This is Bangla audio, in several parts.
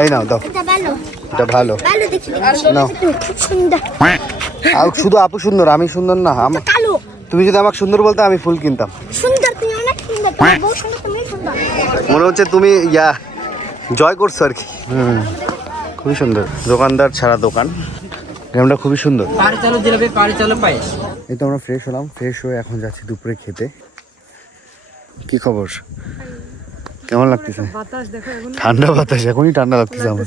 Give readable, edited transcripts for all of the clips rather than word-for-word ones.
এই নাও দাও, এটা ভালো নাও। শুধু আপু সুন্দর, আমি সুন্দর না। তুমি যদি আমাকে সুন্দর বলতে আমি ফুল কিনতাম। মনে হচ্ছে তুমি জয় করছো আর কি। খুবই সুন্দর, দোকানদার ছাড়া দোকান। গ্রামটা খুবই সুন্দর। এই তো আমরা ফ্রেশ হলাম, ফ্রেশ হয়ে এখন যাচ্ছি দুপুরে খেতে। কি খবর, কেমন লাগতেছে? ঠান্ডা বাতাস, এখনই ঠান্ডা লাগতেছে আমার।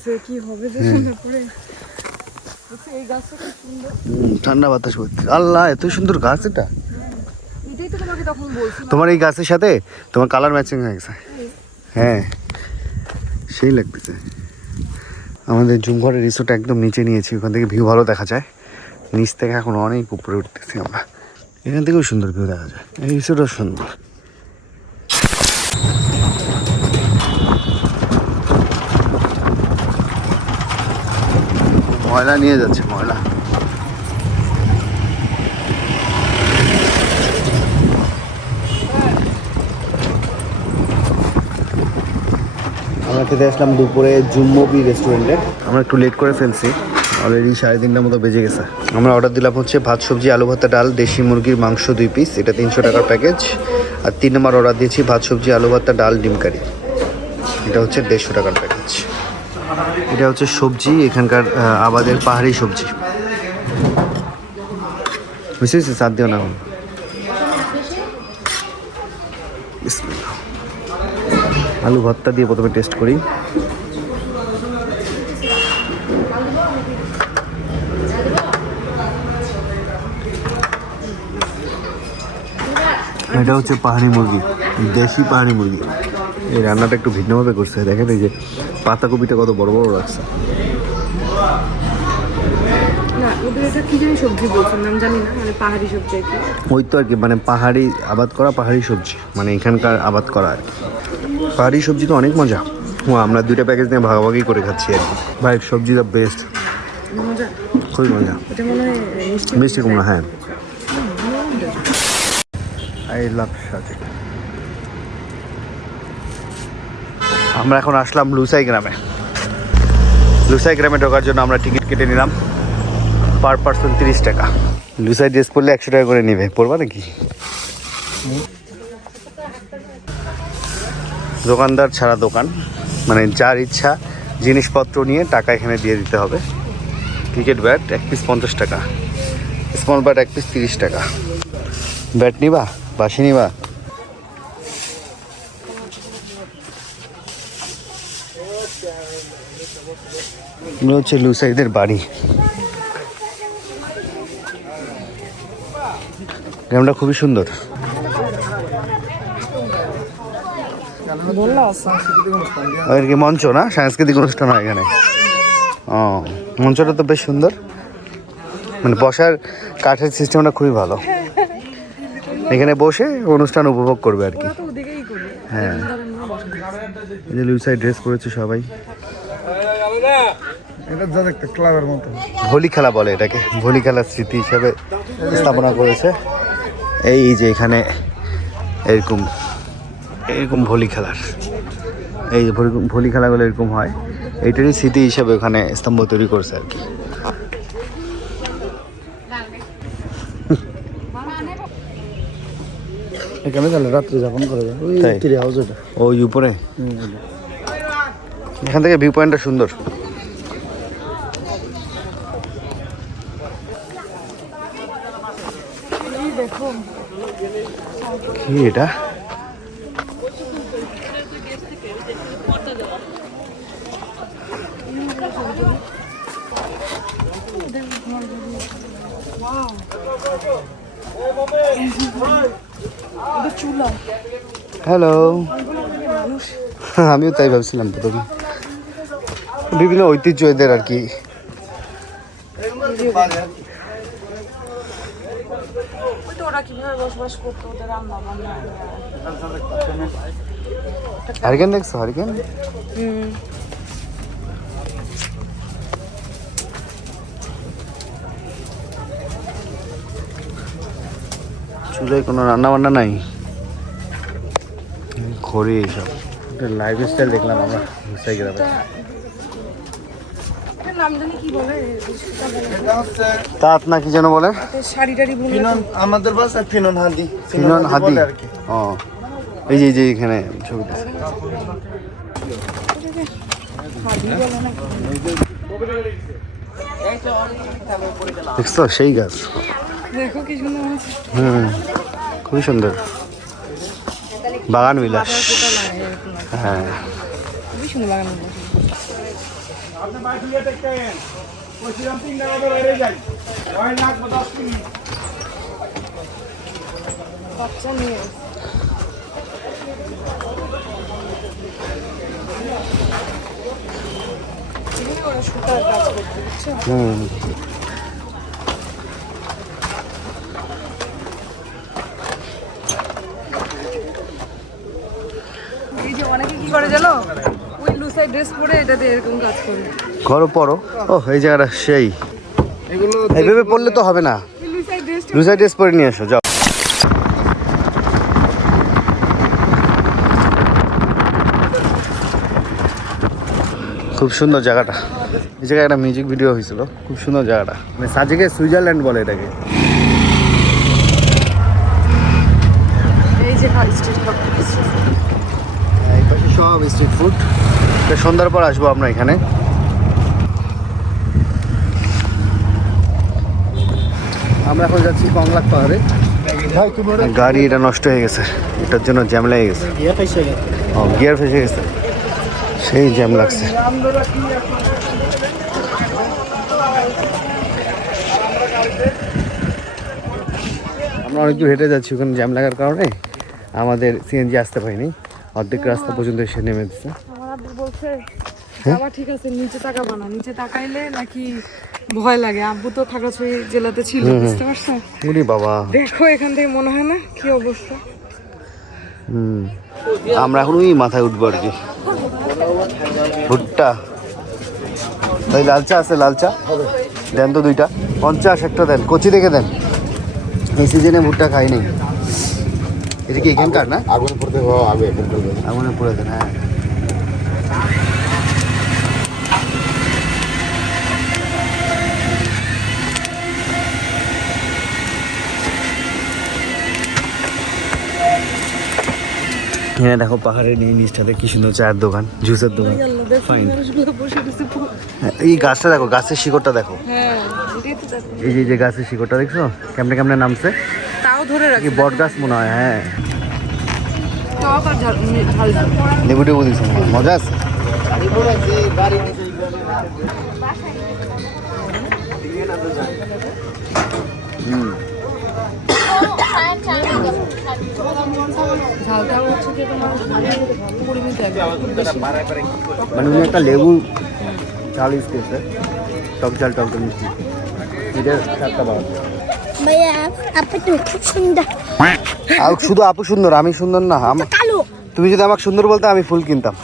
ঠান্ডা বাতাস করতে। আল্লাহ, এত সুন্দর গাছ এটা। তোমার এই গাছের সাথে তোমার কালার ম্যাচিং হয়ে গেছে। হ্যাঁ, সেই লাগতেছে। আমাদের জুমঘরের রিসোর্ট একদম নিচে নিয়েছি, ওখান থেকে ভিউ ভালো দেখা যায়। নিচ থেকে এখন অনেক উপরে উঠতেছি আমরা, এখান থেকেও সুন্দর ভিউ দেখা যায়। এই রিসোর্টও সুন্দর। ময়লা নিয়ে যাচ্ছে, ময়লা। আমরা খেতে আসলাম দুপুরে জুম্মবি রেস্টুরেন্টে। আমরা একটু লেট করে ফেলছি, অলরেডি 3:30টার মতো বেজে গেছে। আমরা অর্ডার দিলাম হচ্ছে ভাত, সবজি, আলু ভর্তা, ডাল, দেশি মুরগির মাংস 2 পিস, এটা 300 টাকার প্যাকেজ। আর 3 নম্বর অর্ডার দিয়েছি ভাত, সবজি, আলু ভর্তা, ডাল, ডিম কারি, এটা হচ্ছে 150 টাকার প্যাকেজ। এটা হচ্ছে সবজি, এখানকার আবাদের পাহাড়ি সবজি। বুঝতেছি, সাথ দিও না। আলু ভর্তা দিয়ে প্রথমে টেস্ট করি। এটা হচ্ছে পাহাড়ি মুরগি, দেশি পাহাড়ি মুরগি। এই রান্নাটা একটু ভিন্নভাবে করছে, দেখেন এই যে পাতাকপিটা কত বড় বড় রাখছে। ওই তো আর কি, মানে পাহাড়ি আবাদ করা পাহাড়ি সবজি, মানে এখানকার আবাদ করা আর কি। পাহাড়ি সবজি তো অনেক মজা। আমরা 2টা প্যাকেজ নিয়ে ভাগাভাগি করে খাচ্ছি আর কি। ভাই সবজিটা বেস্ট, খুবই মজা। মিষ্টি কুমড়া, হ্যাঁ। আই লাভ সাজে। আমরা এখন আসলাম লুসাই গ্রামে। লুসাই গ্রামে ঢোকার জন্য আমরা টিকিট কেটে নিলাম, পার পার্সন 30 টাকা। লুসাই ড্রেস পরলে 100 টাকা করে নেবে, পরবা নাকি? দোকানদার ছাড়া দোকান, মানে যার ইচ্ছা জিনিসপত্র নিয়ে টাকা এখানে দিয়ে দিতে হবে। ক্রিকেট ব্যাট 1 পিস 50 টাকা, স্মল ব্যাট 1 পিস 30 টাকা। ব্যাট নিবা, বাসি নিবা? হচ্ছে লুসাইদের বাড়ি। গ্রামটা খুবই সুন্দর। আর কি মঞ্চ না, সাংস্কৃতিক অনুষ্ঠান হয় এখানে। মঞ্চটা তো বেশ সুন্দর, মানে বসার কাঠের সিস্টেমটা খুবই ভালো। এখানে বসে অনুষ্ঠান উপভোগ করবে আর কি। হ্যাঁ, এই যে লুসাই ড্রেস পরেছে সবাই। ক্লাবের মতো ভলি খেলা বলে এটাকে, ভলি খেলার স্মৃতি হিসাবে স্থাপনা করেছে। এই যে এখানে এরকম এরকম ভলি খেলার, এই যে ভলি খেলাগুলো এরকম হয়, এইটারই স্মৃতি হিসাবে ওখানে স্তম্ভ তৈরি করছে আর কি। এখানে তাহলে রাত্রে যাপন করা যায়, ওই উপরে। এখান থেকে ভিউ পয়েন্টটা সুন্দর। কি এটা? হ্যালো, আমিও তাই ভাবছিলাম প্রথমে। বিভিন্ন ঐতিহ্য এদের আর কি। হারিকেন দেখছো? হারিকেন চুলায় কোনো রান্না বান্না নাই, খড়ি এইসব। লাইফস্টাইল দেখলাম আমরা মুসাই গ্রামে। তাঁত না কি যেন বলে, আমাদের বাসা ফিনন হাদি। ফিনন হাদি। ও এই যে যে এখানে ছবিটা দেখছো, সেই গাছ। দেখো কি সুন্দর আছে। খুবই সুন্দর বাগান বিলাস। হ্যাঁ খুবই সুন্দর বাগান বিলাস। বাচ্চা নিয়ে ওরা সুতার কাজ করতে, বুঝছো? এই যে অনেকে কি করে জানো, ওই লুসাই ড্রেস পরে এটাতে এরকম কাজ করে। ঘর পরো। ও এই জায়গাটা সেই, এগুলো এইভাবে পড়লে তো হবে না, এই লুসাই ড্রেস লুজার ড্রেস পরে নিয়ে এসো যাও। খুব সুন্দর জায়গাটা। এই জায়গায় একটা মিউজিক ভিডিও হয়েছিল, খুব সুন্দর জায়গাটা। মানে সাজেকে সুইজারল্যান্ড বলে এটাকে। এই যে স্ট্রিট ফুড, এই পাশে সব স্ট্রিট ফুড। সন্ধ্যার পর আসবো আমরা এখানে। আমরা এখন যাচ্ছি কংলাক পাহাড়ে। গাড়ি এটা নষ্ট হয়ে গেছে, এটার জন্য জ্যাম লেগে গেছে। ও গিয়ার ফেসে গেছে, সেই জ্যাম লাগছে। আমরা অনেক দূর হেঁটে যাচ্ছি, ওখানে জ্যাম লাগার কারণে আমাদের সিএনজি আসতে পারিনি। অর্ধেক রাস্তা পর্যন্ত এসে নেমে দিচ্ছে। আমার আব্বু বলছে বাবা ঠিক আছে নিচে তাকাবা না, নিচে তাকাইলে নাকি ভয় লাগে। আব্বু তো খাগড়াছড়ি জেলাতে ছিল, বুঝতে পারছো? উনি বাবা, দেখো এখান থেকে মনে হয় না কি অবস্থা। আমরা এখন ওই মাথায় উঠবো আর কি। ভুট্টা তাই, লাল চা আছে? লাল চা দেন তো 2টা, 50 একটা দেন, কচি দেখে দেন। এই সিজনে ভুট্টা খাই নাই। এটা কি এখানকার না? আগুন পড়তে আগে আগুনে পুড়ে দেন। হ্যাঁ হ্যাঁ দেখো পাহাড়ের নিচটাতে কি সুন্দর চায়ের দোকান, জুসের দোকান। ফাইন। এই গাছটা দেখো, গাছের শিকড়টা দেখো। হ্যাঁ এটাই তো দেখো। এই যে গাছের শিকড়টা দেখছো কেমনে কেমনে নামছে। তাও ধরে কি রাখি বট গাছ মনে হয়। হ্যাঁ টক আর ঝাল ঝাল। লেবু টেবু দিচ্ছে, মজা আছে। ঝালটাও হচ্ছে কি তোমার পরিমিত একদম খুব বেশি। মানে উনি একটা লেবু ঝাল ইউজ করছে, টক ঝাল টক ঝাল মিষ্টি। এটা 4টা পাওয়া। ভাইয়া আপু তুমি খুব সুন্দর। আর শুধু আপু সুন্দর, আমি সুন্দর না। কালো তুমি যদি আমাকে সুন্দর বলতে আমি ফুল কিনতাম।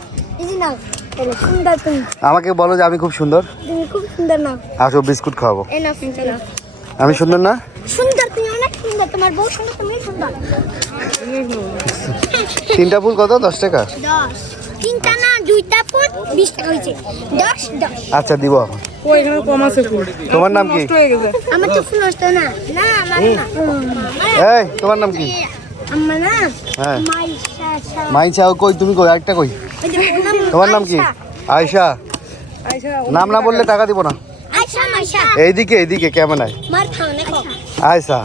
এই যে নাও, তাহলে সুন্দর তুমি। আমাকে বলো যে আমি খুব সুন্দর, তুমি খুব সুন্দর নাও। আসো বিস্কুট খাওয়াবো। এই নাও সুন্দর। আমি সুন্দর না? সুন্দর তুমি অনেক সুন্দর, তোমার বউ সুন্দর, তুমি সুন্দর। 3টা ফুল কত? 10 টাকা। 10 3টা না 2টা ফুল 20 টাকা হইছে। 10 10। আচ্ছা দিব এখন। ও এখানে কম আছে ফুল। তোমার নাম কি? নষ্ট হয়ে গেছে। আমার তো ফুল নষ্ট না। না আমার না। এই তোমার নাম কি? আমার না হ্যাঁ মাইশা। মাইছা। কই তুমি? কই আরেকটা কই? ওই যে তোমার নাম কি? আয়শা। আইসা নাম না বললে টাকা দিব না। আয়শা মাইশা। এইদিকে এইদিকে ক্যামেরায়। মার খাও না খাও। আয়শা।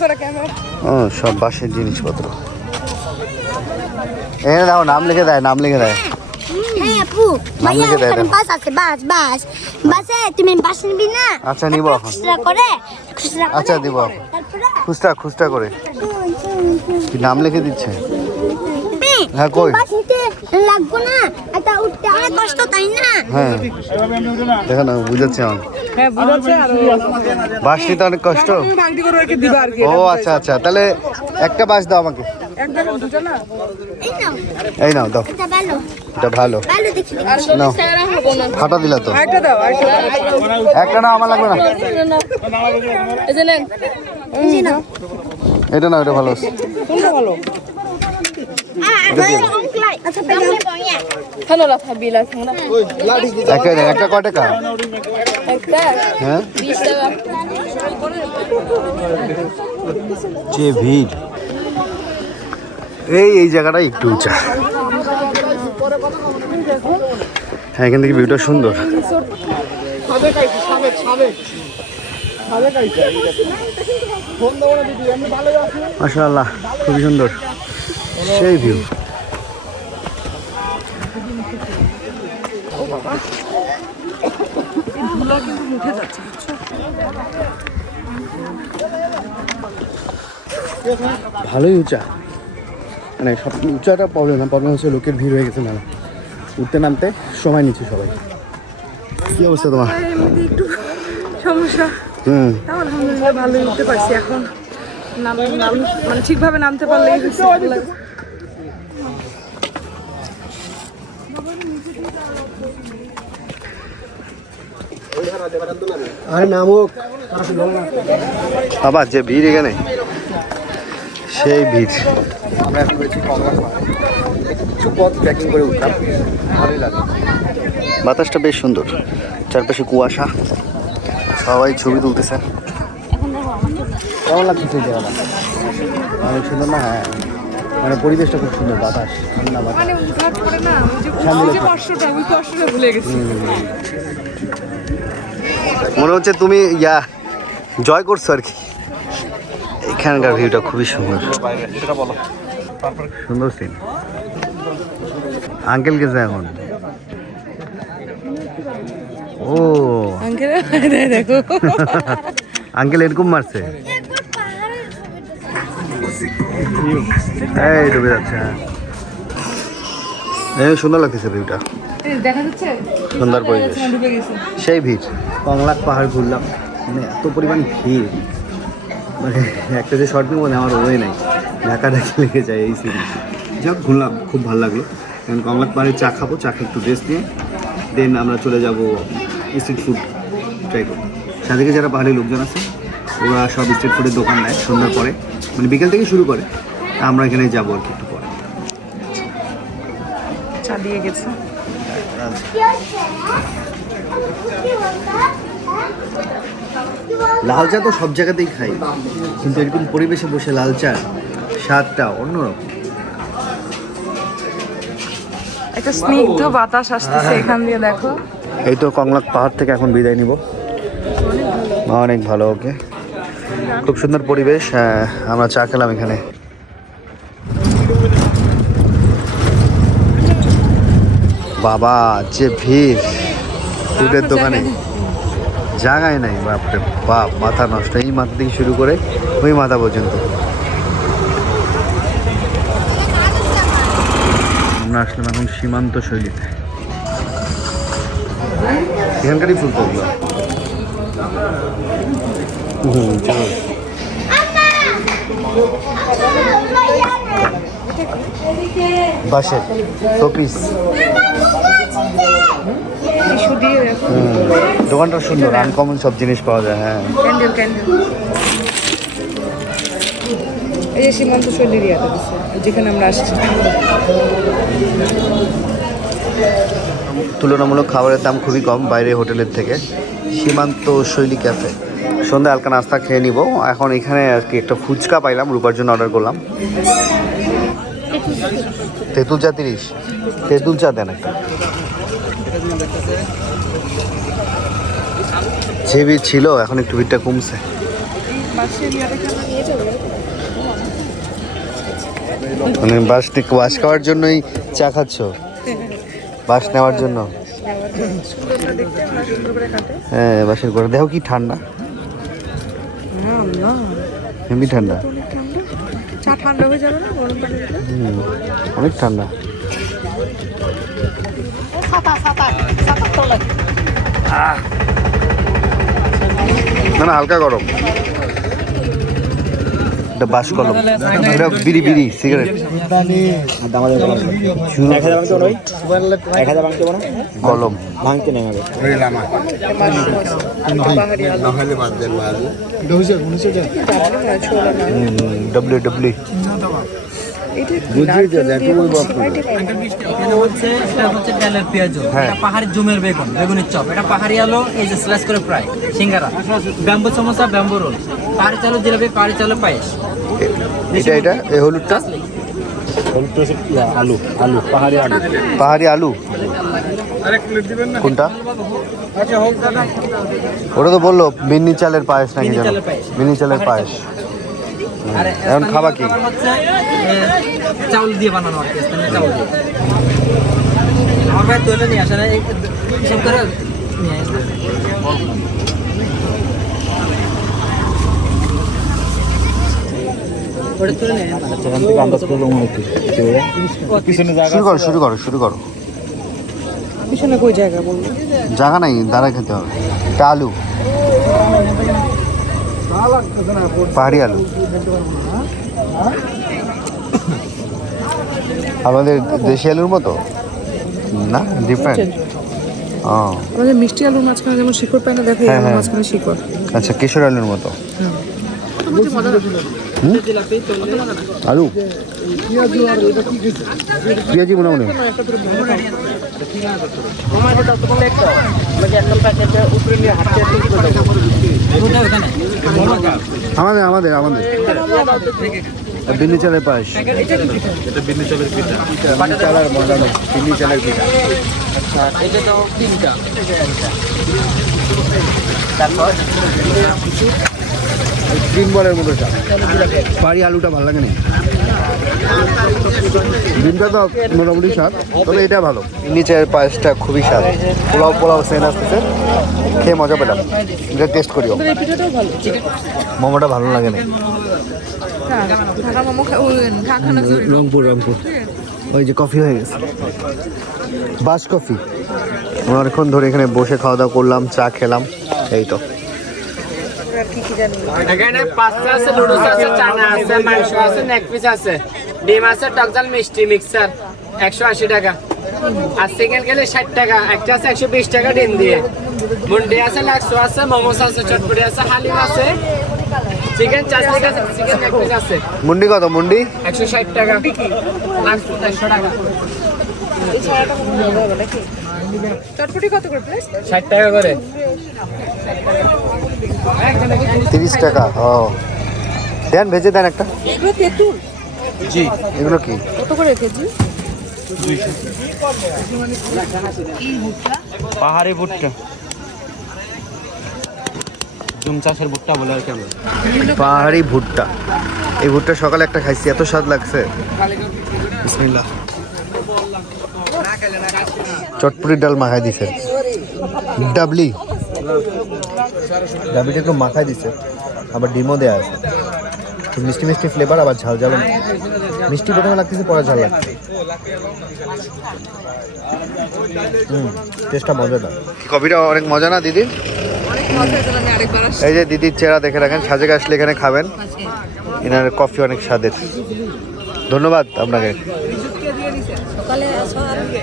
তোরা ক্যামেরা ও সব বাসের জিনিসপত্র এনে দাও, নাম লিখে দেয়, নাম লিখে দেয়। হ্যাঁ আপু ভাইয়া লিখে দেয় এখানে দেখো। বাস আছে, বাস বাসে তুমি বাস নিবি না? আচ্ছা, নিবো এখন। খুচরা করে আচ্ছা, দিব এখন। তারপরে খুচরা করে কি নাম লিখে দিচ্ছে? হ্যাঁ, কই? বাস নিতে লাগবো না, এটা উঠতে অনেক কষ্ট তাই না? হ্যাঁ দেখো না, বুঝাচ্ছি আমার। হ্যাঁ বুঝাচ্ছে। আর বাস নিতে অনেক কষ্ট। তুমি ভাঙতি করে রেখে দিবা আর কি। ও আচ্ছা আচ্ছা, তাহলে একটা বাস দাও আমাকে। এক জায়গা দুটো না। এই নাও, এই নাও, দাও। এটা ভালো এটা ভালো। ভালো দেখি। নাও, ফাটা দিলা তো। আরেকটা দাও, আরেকটা দাও। একটা না, আমার লাগবে না। এই যে নেন। এই যে নাও। এটা না, এটা ভালো। কোনটা ভালো? আচ্ছা পেলে পয়া খানোলা থাবিলা খানোলা একটা কয় টাকা একটা হ্যাঁ 20 টাকা যে ভিড় এই জায়গাটা একটু উঁচা হ্যাঁ এখান থেকে ভিউটা সুন্দর মাশাআল্লাহ খুবই সুন্দর সেই ভিউ ভালোই উঁচা মানে সব উঁচাটা প্রবলেম না, প্রবলেম হচ্ছে লোকের ভিড় হয়ে গেছে মেলা উঠতে নামতে সময় নিচ্ছে সবাই। কি অবস্থা তোমার? একটু সমস্যা, তাও আলহামদুলিল্লাহ ভালোই উঠতে পারছি। এখন মানে ঠিকভাবে নামতে পারলেই হয়েছে। আরে নামুক বাবা, যে ভিড় এখানে সেই ভিড়। আমরা এখন রয়েছি কংলাক পাহাড়ে, কিছু পথ ট্রেকিং করে উঠলাম, ভালোই লাগলো। বাতাসটা বেশ সুন্দর, চারপাশে কুয়াশা, সবাই ছবি তুলতেছে। কেমন লাগছে সেই জায়গাটা? অনেক সুন্দর না? হ্যাঁ, মানে পরিবেশটা খুব সুন্দর, বাতাস ঠান্ডা বাতাস। মানে উঠার পরে না ওই যে কষ্টটা, ওই কষ্টটা ভুলে গেছি। মনে হচ্ছে তুমি জয় করছো আর কি। এখানকার ভিউটা খুবই সুন্দর, সুন্দর সিন। আঙ্কেল গেছে এখন। ও দেখো আঙ্কেল এরকম মারছে, এই ডুবে যাচ্ছে। হ্যাঁ সুন্দর লাগতেছে ভিউটা, দেখা যাচ্ছে সুন্দর পরিবেশ, ডুবে গেছে। সেই ভিড়। কংলাক পাহাড় ঘুরলাম, মানে এত পরিমাণ ভিড়, মানে একটা যে শর্ট নিব না আমার ওয়ে নাই, ঢাকাঢাকি লেগে যায় এই সিরিজ। যাক ঘুরলাম, খুব ভালো লাগলো। কারণ কংলাক পাহাড়ে চা খাবো, চা খেয়ে একটু রেস্ট নিয়ে দেন আমরা চলে যাব স্ট্রিট ফুড ট্রাই করবো। সাথে যারা পাহাড়ি লোকজন আছে ওরা সব স্ট্রিট ফুডের দোকান নেয় সন্ধ্যার পরে, মানে বিকেল থেকে শুরু করে। আমরা এখানে যাবো আর কি একটু পরে। চা দিয়ে গেছে। লাল চা তো সব জায়গাতেই খাই, কিন্তু এরকম পরিবেশে বসে লাল চা স্বাদটা অন্যরকম। একটা স্নিগ্ধ বাতাস আসতেছে এখান দিয়ে, দেখো। এই তো কংলাক পাহাড় থেকে এখন বিদায় নিব। অনেক ভালো, ওকে, খুব সুন্দর পরিবেশ। আমরা চা খেলাম এখানে। বাবা যে ভিড়, ফুডের দোকানে জায়গায় নাই, বাপরে বাপ, মাথা নষ্ট। এই মাথা থেকে শুরু করে ওই মাথা পর্যন্ত। আমরা আসলাম এখন সীমান্ত শৈলীতে, এখানকারই ফুল তো ওগুলো। চলো বাসের শোপিস। দোকানটা সুন্দর, আনকমন সব জিনিস পাওয়া যায়। হ্যাঁ, ক্যান্ডেল ক্যান্ডেল। এই যে সীমান্ত শৈলীর ইয়াটা দিচ্ছে, যেখানে আমরা আসছি। তুলনামূলক খাবারের দাম খুবই কম বাইরে হোটেলের থেকে। সীমান্ত শৈলী ক্যাফে। সন্ধ্যা হালকা নাস্তা খেয়ে নিব। এখন এখানে আর কি একটা ফুচকা পাইলাম, রূপার জন্য অর্ডার করলাম। তেঁতুল চা 30, তেঁতুল চা দেন একটা। যে ভিড় ছিল এখন একটু ভিড়টা কমছে। মানে বাস খাওয়ার জন্যই চা খাচ্ছ? বাস নেওয়ার জন্য? হ্যাঁ, বাসের করে দেখো কি ঠান্ডা, এমনি ঠান্ডা। চা ঠান্ডা হয়ে যাবে না গরম পানি দিলে? অনেক ঠান্ডা। না না, হালকা গরম। এটা বাস কলম, এটা বিড়ি বিড়ি সিগারেট। কলম ভাঙতে নেই ডব্লিউ ডব্লিউ। এটা হচ্ছে ডালের পেঁয়াজ, এটা পাহাড়ি জমের বেগুন, বেগুনের চপ, এটা পাহাড়ি আলো, এই যে স্লাইস করে ফ্রাই, সিঙ্গারা, ব্যাম্বু সমোসা, ব্যাম্বু রোল, পাহাড়ি চালু জিলাপি, পাহাড়ি চালু পায়েস। এটা এই হলুদটা আলু পাহাড়ি আলু। পাহাড়ি আলু কোনটা? ওটা তো বললো বিন্নি চালের পায়েস নাকি যেন, বিন্নি চালের পায়েস। আর এখন খাবা কি? হচ্ছে চাউল দিয়ে বানানো আর কি, স্থানীয় চাউল দিয়ে। আমার ভাই তোলে নিয়ে আসে না, হিসাব করে নিয়ে আসে। ওটা তুলে নিয়ে শুরু করো। পিছনে কই জায়গা বলবো? জায়গা নাই, দাঁড়ায় খেতে হবে। এটা আলু, পাহাড়ি আলু। আমাদের দেশি আলুর মতো না, ডিফারেন্ট। ও আমাদের মিষ্টি আলুর মাঝখানে যেমন শিকড় পায় না, দেখো আমার মাঝখানে শিকড়। আচ্ছা, কেশর আলুর মতো। আলু পেঁয়াজি মোটামুটি। আমাদের বিন্নি চালের পায়েস, বিন্নি চালের পিঠা, বিন্নি চালের পিঠা। এটা তো 3টা। তিন বলের মতো চাল। পাহাড়ি আলুটা ভালো লাগে না, ডিমটা তো মোটামুটি স্বাদ, তবে এটা ভালো। নিচের পায়েসটা খুবই স্বাদ, পোলাও সেন আসতেছে, খেয়ে মজা পেলাম। এটা টেস্ট করিও। মোমোটা ভালো লাগে না। রংপুর ওই যে কফি হয়ে গেছে, বাস কফি। আমরা অনেকক্ষণ ধরে এখানে বসে খাওয়া দাওয়া করলাম, চা খেলাম, এই তো। এখানে পাস্তা আছে, নুডলস আছে, চানা আছে, মাংস আছে, নেক পিস আছে, ডিম আছে, টকজাল মিষ্টি মিক্সার 180 টাকা। আর সিঙ্গেল গেলে 60 টাকা, একটা আছে 120 টাকা ডিম দিয়ে। মুন্ডি আছে, লাক্সো আছে, মোমোস আছে, চটপটি আছে, হালিম আছে, চিকেন চাসলিক আছে, চিকেন নেক পিস আছে। মুন্ডি কত? মুন্ডি 160 টাকা, লাক্সো 100 টাকা। চটপটি কত করে প্লেট? 60 টাকা করে। 30 টাকা। ও দেন, ভেজে দেন একটা। এগুলো তেঁতুল? জি। এগুলো কি? কত করে কেজি? পাহাড়ি ভুট্টা, জুম চাষের ভুট্টা বলে আর কেমন। পাহাড়ি ভুট্টা। এই ভুট্টা সকালে একটা খাইছি, এত স্বাদ লাগছে। বিসমিল্লাহ। চটপটির ডাল মাখাই দিছে, ডাবলিটা একটু মাখাই দিছে, আবার ডিমও দেওয়া আছে। মিষ্টি মিষ্টি ফ্লেভার, আবার ঝাল ঝাল। মিষ্টি প্রথমে লাগতেছে, পরে ঝাল লাগছে। টেস্টটা মজাদার। কফিটা অনেক মজা না দিদি? এই যে দিদির চেহারা দেখে রাখেন, সাজেক আসলে এখানে খাবেন, এনার কফি অনেক স্বাদের। ধন্যবাদ আপনাকে।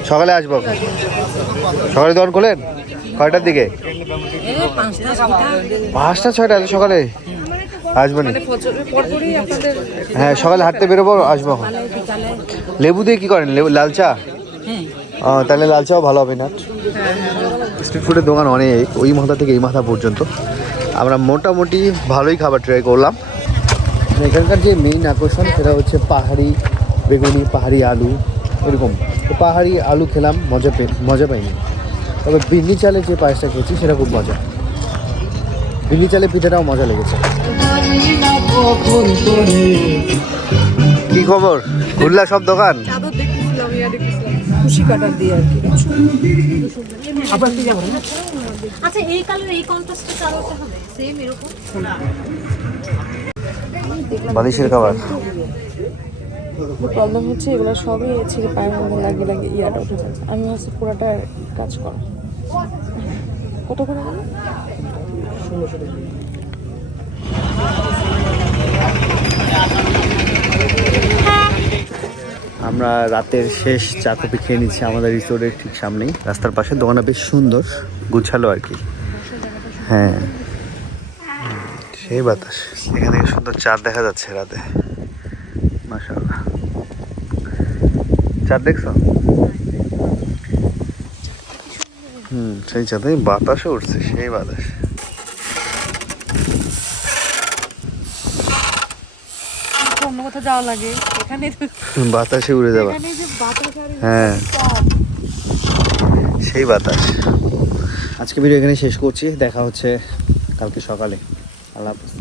সকালে আসবো। সকালে দোকান খোলেন কয়টার দিকে? 5টা 6টা এত সকালে আসবেন? হ্যাঁ, সকালে হাঁটতে বেরোবো, আসবো। লেবু দিয়ে কি করেন? লেবু, লাল চা? তাহলে লাল চাও ভালো হবে না। স্ট্রিট ফুডের দোকান অনেক, ওই মাথা থেকে এই মাথা পর্যন্ত। আমরা মোটামুটি ভালোই খাবার ট্রাই করলাম। এখানকার যে মেইন আকর্ষণ সেটা হচ্ছে পাহাড়ি বেগুনি, পাহাড়ি আলু, এরকম। তো পাহাড়ি আলু খেলাম, মজা পাইনি। তবে বিন্নি চালের যে পায়েসটা খেয়েছি সেটা খুব মজা। বিন্নি চালের পিঠাটাও মজা লেগেছে। কি খবর? ঘুরলা সব দোকান? চাদর দেখতেছিলাম, খুশি কাটার দিয়ে আর কি। আচ্ছা, এই কালার এই কন্ট্রাস্টে চাদরটা হবে সেম এরকম। বালিশের খাবার। প্রবলেম হচ্ছে এগুলো সবই ছিঁড়ে পায়ের মধ্যে লাগিয়ে ইয়াটা উঠে যাচ্ছে। আমি হচ্ছে পুরোটা কাজ করা। কত করে গেল? 1600 টাকা। আমরা রাতের শেষ চা কফি খেয়ে নিচ্ছি আমাদের রিসোর্টের ঠিক সামনেই, রাস্তার পাশে। দোকানটা বেশ সুন্দর, গুছালো আর কি। হ্যাঁ, সেই বাতাস। এখান থেকে সুন্দর চাঁদ দেখা যাচ্ছে রাতে, মাশাআল্লাহ। চাঁদ দেখছো? সেই চাঁদে বাতাসও উঠছে, সেই বাতাস। অন্য কোথাও যাওয়া লাগে, এখানে বাতাসে উড়ে যাবা। এখানে যে বাতাস আর এই হ্যাঁ, চাঁদ। সেই বাতাস। আজকে ভিডিও এখানে শেষ করছি, দেখা হচ্ছে কালকে সকালে। আল্লাহ হাফেজ।